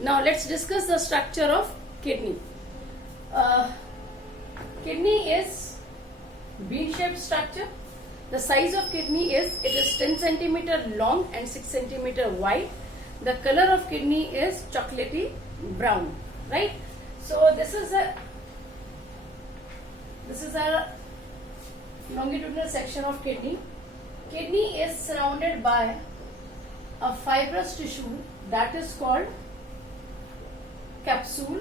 Now let's discuss the structure of kidney. Kidney is bean-shaped structure. The size of kidney is 10 centimeter long and 6 centimeter wide. The color of kidney is chocolatey brown, right? So this is a longitudinal section of kidney. Kidney is surrounded by a fibrous tissue that is called capsule.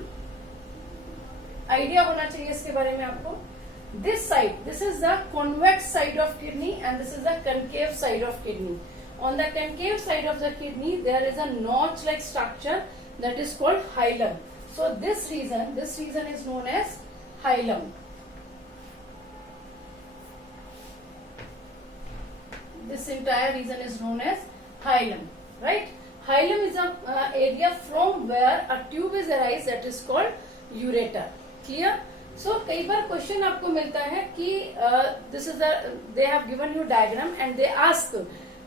Idea होना चाहिए इसके बारे में आपको. This side, this is the convex side of kidney and this is the concave side of kidney. On the concave side of the kidney, there is a notch-like structure that is called hilum. So this region is known as hilum. This entire region is known as hilum, right? Hilum is a area from where a tube is arise that is called ureter. Clear? So कई बार question आपको मिलता है कि this is the they have given you diagram and they ask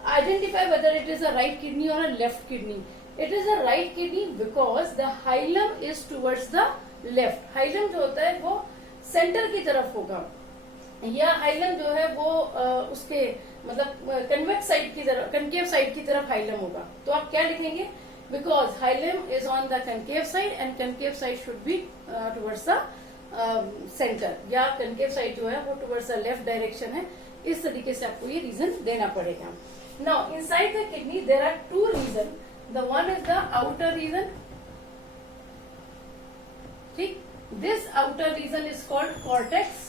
identify whether it is a right kidney or a left kidney. It is a right kidney because the hilum is towards the left. Hilum जो होता है वो centre की तरफ होगा या hilum जो है वो उसके मतलब कन्वेक्स साइड की तरफ कनकेव साइड की तरफ हाइलम होगा. तो आप क्या लिखेंगे? Because hilum is on the concave side and concave side should be towards the centre या कनकेव साइड जो है वो टुवर्ड्स द लेफ्ट डायरेक्शन है. इस तरीके से आपको ये रीजन देना पड़ेगा. Now inside the kidney there are two region. The one is the outer region. ठीक, this outer region is called cortex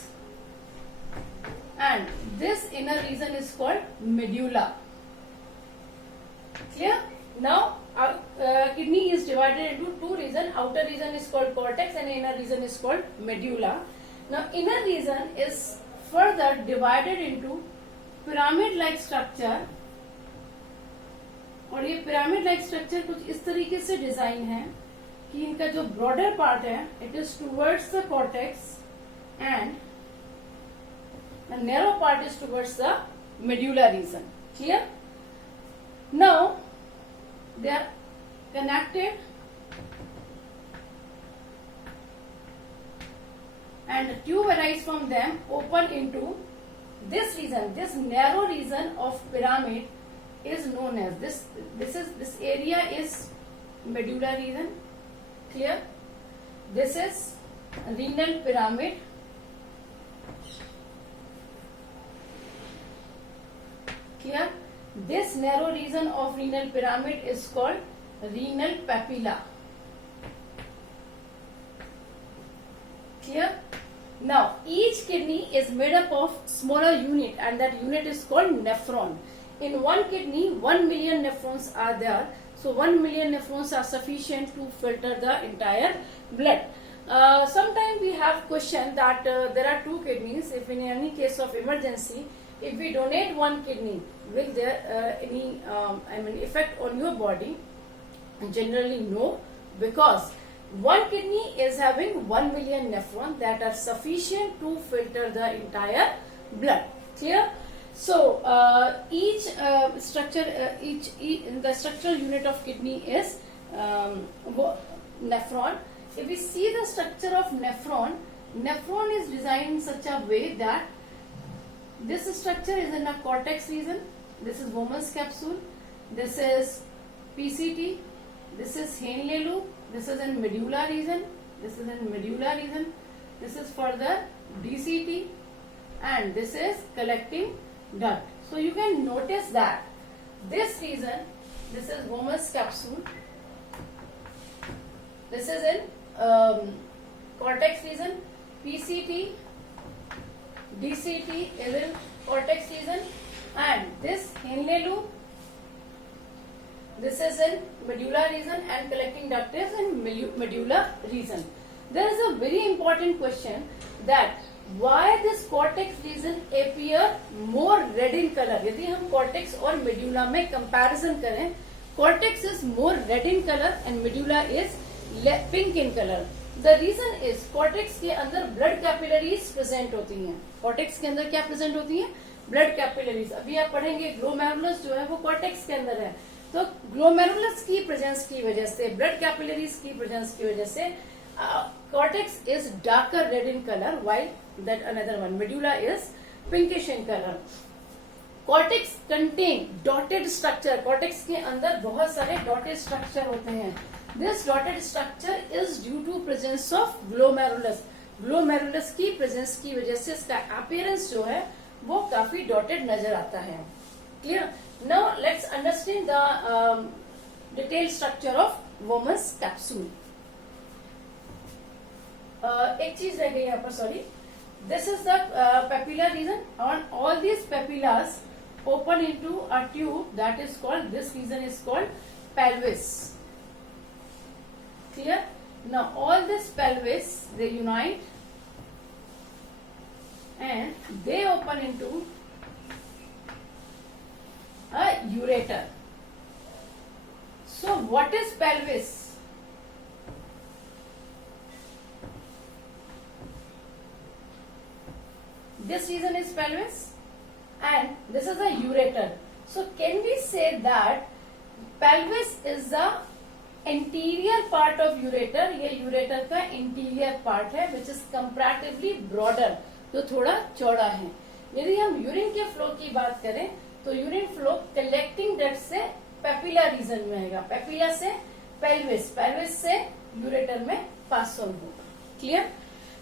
and this inner region is called medulla. Clear? Now kidney is divided into two regions. Outer region is called cortex and inner region is called medulla. Now inner region is further divided into pyramid like structure और ये pyramid like structure कुछ इस तरीके से design है कि इनका जो broader part है it is towards the cortex and the narrow part is towards the medulla region. Clear? Now they are connected and the tube arises from them open into this region. This narrow region of pyramid is known as this area is medulla region. Clear? This is renal pyramid. Clear? This narrow region of renal pyramid is called renal papilla. Clear? Now each kidney is made up of smaller unit and that unit is called nephron. In one kidney 1 million nephrons are there. So 1 million nephrons are sufficient to filter the entire blood. Sometimes we have question that there are two kidneys. If in any case of emergency, if we donate one kidney, will there any effect on your body? Generally no, because one kidney is having 1 million nephrons that are sufficient to filter the entire blood. Clear? So each structure, the structural unit of kidney is nephron. If we see the structure of nephron, nephron is designed in such a way that this structure is in a cortex region. This is Bowman's capsule. This is PCT. This is Henle loop. This is in medulla region. This is in medulla region. This is further DCT, and this is collecting duct. So you can notice that this region, this is Bowman's capsule. This is in cortex region. PCT. DCT is in cortex region and this Henle loop, this is in medulla region and collecting duct is in medulla region. There is a very important question that why this cortex region appear more red in color. यदि हम cortex और medulla में comparison करें, cortex is more red in color and medulla is pink in color. The reason is cortex के अंदर blood capillaries present होती हैं. cortex के अंदर क्या present होती हैं? blood capillaries. अभी आप पढ़ेंगे glomerulus जो है वो cortex के अंदर है. तो ग्लोमेरुलस की प्रेजेंस की वजह से, ब्लड कैपिलरीज की प्रेजेंस की वजह से cortex is darker red in colour, while that another one medulla is pinkish in color. Cortex contain dotted structure, cortex के अंदर बहुत सारे डॉटेड स्ट्रक्चर होते हैं. This dotted structure is due to presence of glomerulus. Glomerulus की presence की वजह से इसका अपीयरेंस जो है वो काफी डॉटेड नजर आता है. Clear? Now let's understand the detail structure of Bowman's capsule. एक चीज रह गई यहाँ पर, sorry. This is the papilla region, and all these papillas open into a tube that is called, this region is called pelvis. Clear? Now all this pelvis, they unite and they open into a ureter. So what is pelvis? This region is pelvis and this is the ureter. So can we say that pelvis is the anterior part of ureter? ये ureter का interior part है, which is comparatively broader, जो थोड़ा चौड़ा है. यदि हम urine के फ्लो की बात करें तो यूरिन फ्लो कलेक्टिंग डक्ट से पेपिला रीजन में आएगा, पेपिला से पेल्विस, पेल्विस से यूरेटर में पास ऑन होगा. Clear?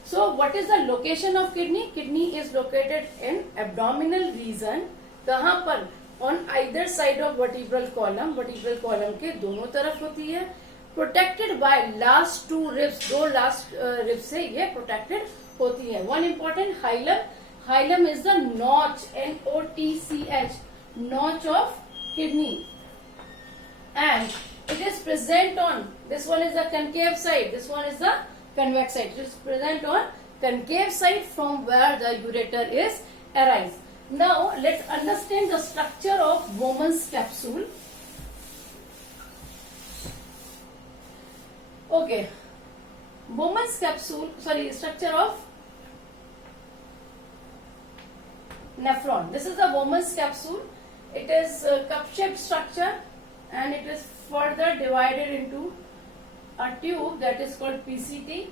So what is the location of kidney? Kidney is located in abdominal region. कहाँ पर? On either side of vertebral column. Vertebral column के दोनों तरफ होती है. Protected by last two ribs. दो last ribs से ये protected होती है. One important hilum. Hilum is the notch, N-O-T-C-H, notch of kidney. And it is present on, this one is the concave side, this one is the convex side. It is present on concave side from where the ureter is arise. Now let's understand the structure of Bowman's capsule. Okay, Bowman's capsule, sorry, structure of nephron. This is the Bowman's capsule. It is a cup-shaped structure and it is further divided into a tube that is called PCT.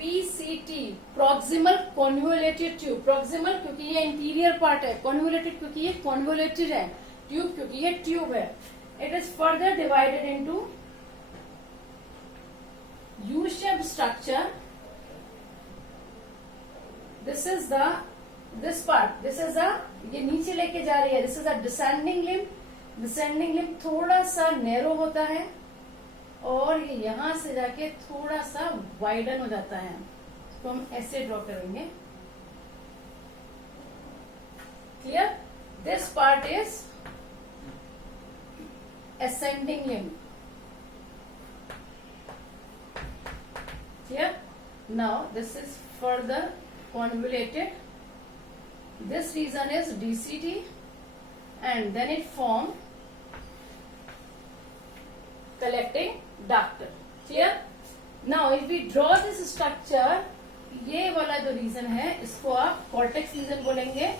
PCT, proximal convoluted tube. Proximal क्योंकि ये interior part है, convoluted क्योंकि ये convoluted है, tube क्योंकि ये tube है. It is further divided into U-shaped structure. This is the, this part, this is a, ये नीचे लेके जा रही है. This is a descending limb. Descending limb थोड़ा सा narrow होता है और ये यहां से जाके थोड़ा सा वाइडन हो जाता है. तो हम ऐसे ड्रॉ करेंगे. Clear? This part is ascending limb. Clear? Now this is further convoluted. This region is DCT and then it form collecting duct. Clear? Now if we draw this structure, ये वाला जो रीजन है इसको आप cortex reason बोलेंगे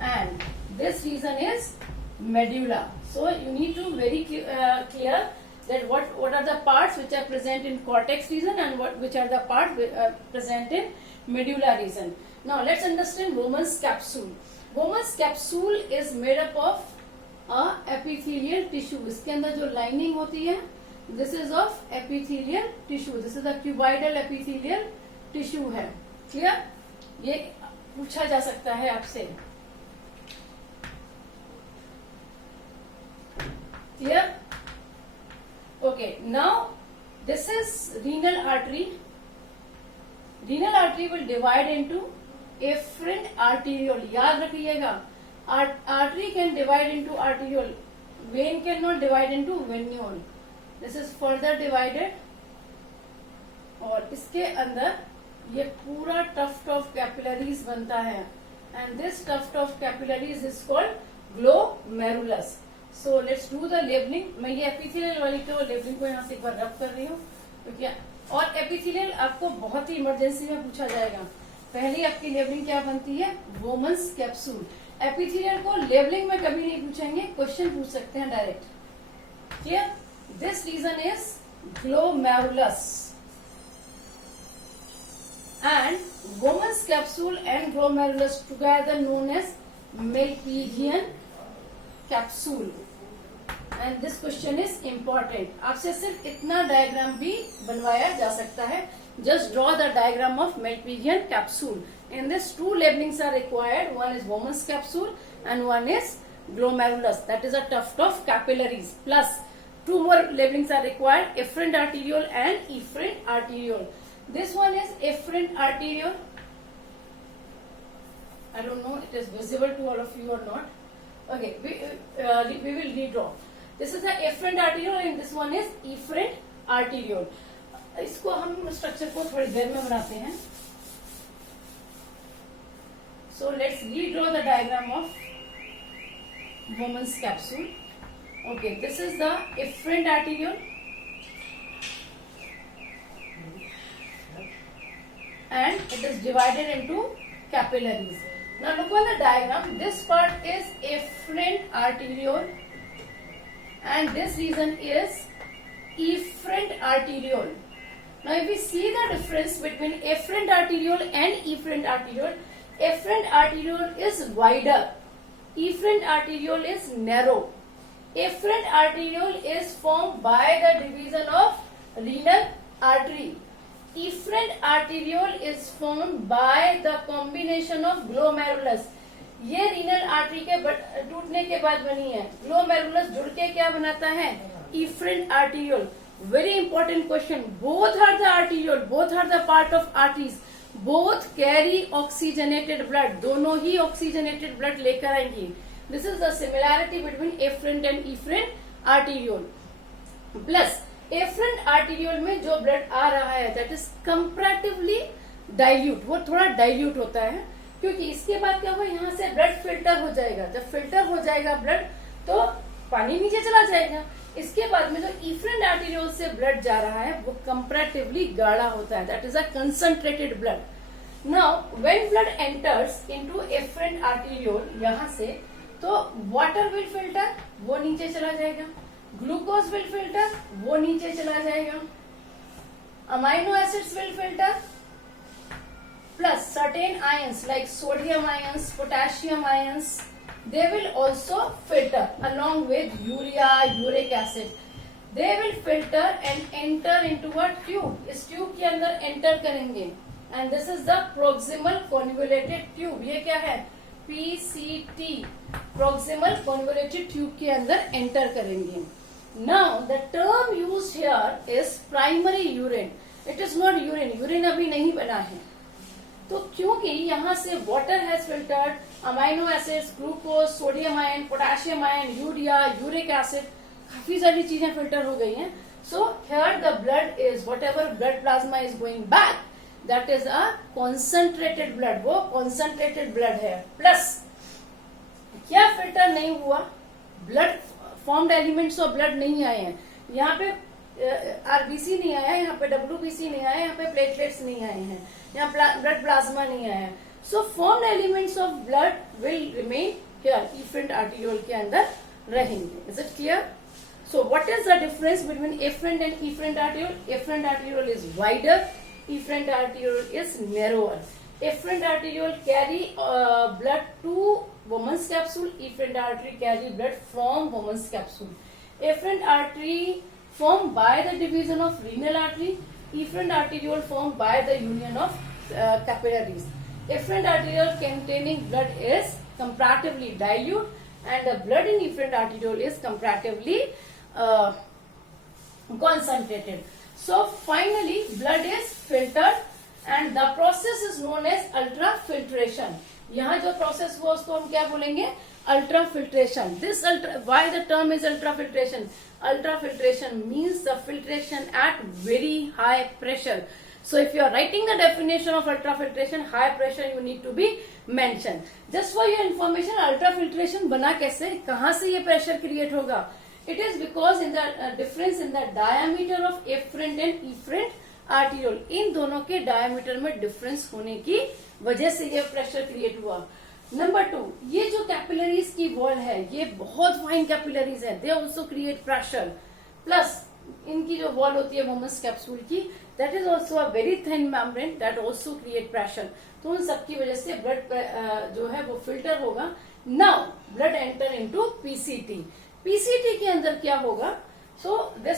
and this region is medulla. So you need to very clear that what are the parts which are present in cortex region and which are the parts present in medulla region. Now let's understand Bowman's capsule. Bowman's capsule is made up of epithelial tissue. इसके अंदर जो lining होती है, this is of epithelial tissue. This is a cuboidal epithelial tissue है. Clear? ये पूछा जा सकता है आपसे. Clear? Okay. Now this is renal artery. Renal artery will divide into afferent arteriole. याद रखिएगा. Artery can divide into arteriole. Vein cannot divide into venule. This is further divided. और इसके अंदर ये पूरा tuft of capillaries बनता है. And this tuft of capillaries is called glomerulus. So let's do the labeling. मैं ये epithelial वाली को labeling को यहाँ से एक बार रब कर रही हूँ. क्योंकि और epithelial आपको बहुत ही इमरजेंसी में पूछा जाएगा. पहली आपकी लेबलिंग क्या बनती है? Bowman's capsule. एपिथेलियल को लेबलिंग में कभी नहीं पूछेंगे, क्वेश्चन पूछ सकते हैं direct. Clear? This region is glomerulus. And woman's capsule and glomerulus together known as Malpighian capsule. And this question is important. आपसे सिर्फ इतना डायग्राम भी बनवाया जा सकता है. Just draw the diagram of Malpighian capsule. In this, 2 labelings are required. One is woman's capsule and one is glomerulus. That is a tuft of capillaries. Plus 2 more labelings are required. Efferent arteriole and efferent arteriole. This one is efferent arteriole. I don't know it is visible to all of you or not. Okay, we will redraw. This is the efferent arteriole and this one is efferent arteriole. इसको हम structure को थोड़ी देर में बनाते हैं. So let's redraw the diagram of woman's capsule. Okay, this is the efferent arteriole and it is divided into capillaries. Now look on the diagram. This part is efferent arteriole and this region is efferent arteriole. Now if we see the difference between efferent arteriole and efferent arteriole is wider, efferent arteriole is narrow. Efferent arteriole is formed by the division of renal artery. Efferent arteriole is formed by the combination of glomerulus. ये renal artery के टूटने के बाद बनी है. Glomerulus जुड़ के क्या बनाता है? efferent arteriole. Very important question. Both are the arteriole, both are the part of arteries, both carry oxygenated blood. दोनों ही oxygenated blood लेकर आएंगी. This is the similarity between efferent and efferent arteriole. Plus efferent arteriole में जो blood आ रहा है that is comparatively dilute. वो थोड़ा dilute होता है क्योंकि इसके बाद क्या होगा, यहाँ से ब्लड फिल्टर हो जाएगा. जब फिल्टर हो जाएगा ब्लड तो पानी नीचे चला जाएगा. इसके बाद में जो efferent arteriole से ब्लड जा रहा है वो comparatively गाढ़ा होता है. That is a concentrated blood. Now when blood enters into efferent arteriole यहाँ से, तो वाटर विल फिल्टर, वो नीचे चला जाएगा. ग्लूकोज विल फिल्टर, वो नीचे चला जाएगा. Amino acids will filter, plus certain ions like sodium ions, potassium ions, they will also filter along with urea, uric acid. They will filter and enter into a tube. इस tube के अंदर enter करेंगे and this is the proximal convoluted tube. ये क्या है? PCT, proximal convoluted tube के अंदर enter करेंगे. Now the term used here is primary urine. It is not urine. Urine अभी नहीं बना है. तो क्योंकि यहाँ से water has filtered, amino acids, glucose, sodium ion, potassium ion, urea, uric acid, काफी सारी चीजें फिल्टर हो गई हैं. So here the blood is what ever blood plasma is going back, that is a concentrated blood. वो concentrated blood है. Plus क्या filter नहीं हुआ? Blood formed elements of blood नहीं आए हैं. यहाँ पे आरबीसी नहीं आया, यहाँ पे डब्ल्यूबीसी नहीं आया, यहाँ पे प्लेटलेट्स नहीं आए हैं, यहाँ ब्लड प्लाज्मा नहीं आया है. So formed elements of blood will remain here, efferent arteriole के अंदर रहेंगे. Is it clear? So what is the difference between efferent and efferent arteriole? Efferent arteriole is wider, efferent arteriole is narrower. Efferent arteriole carry blood to woman's capsule, efferent artery carry blood from woman's capsule. Efferent artery formed by the division of renal artery, efferent arteriole formed by the union of capillaries. Efferent arteriole containing blood is comparatively dilute and the blood in efferent arteriole is comparatively concentrated. So finally blood is filtered and the process is known as ultrafiltration. यहाँ जो process हुआ उसको हम क्या बोलेंगे? Ultrafiltration. Why the term is ultrafiltration? Ultrafiltration means the filtration at very high pressure. So if you are writing the definition of ultrafiltration, high pressure you need to be mentioned. Just for your information, ultrafiltration बना कैसे, कहाँ से ये pressure create होगा? It is because in the difference in the diameter of efferent and efferent arteriole. इन दोनों के diameter में difference होने की वजह से ये pressure create हुआ. नंबर 2, ये जो कैपिलरीज की वॉल है ये बहुत फाइन कैपिलरीज है. They also create pressure. Plus इनकी जो वॉल होती है वुमेन्स कैप्सूल की, that is also a very thin membrane that also create pressure. तो उन सबकी वजह से ब्लड जो है वो फिल्टर होगा। Now blood enter into PCT. PCT के अंदर क्या होगा? So this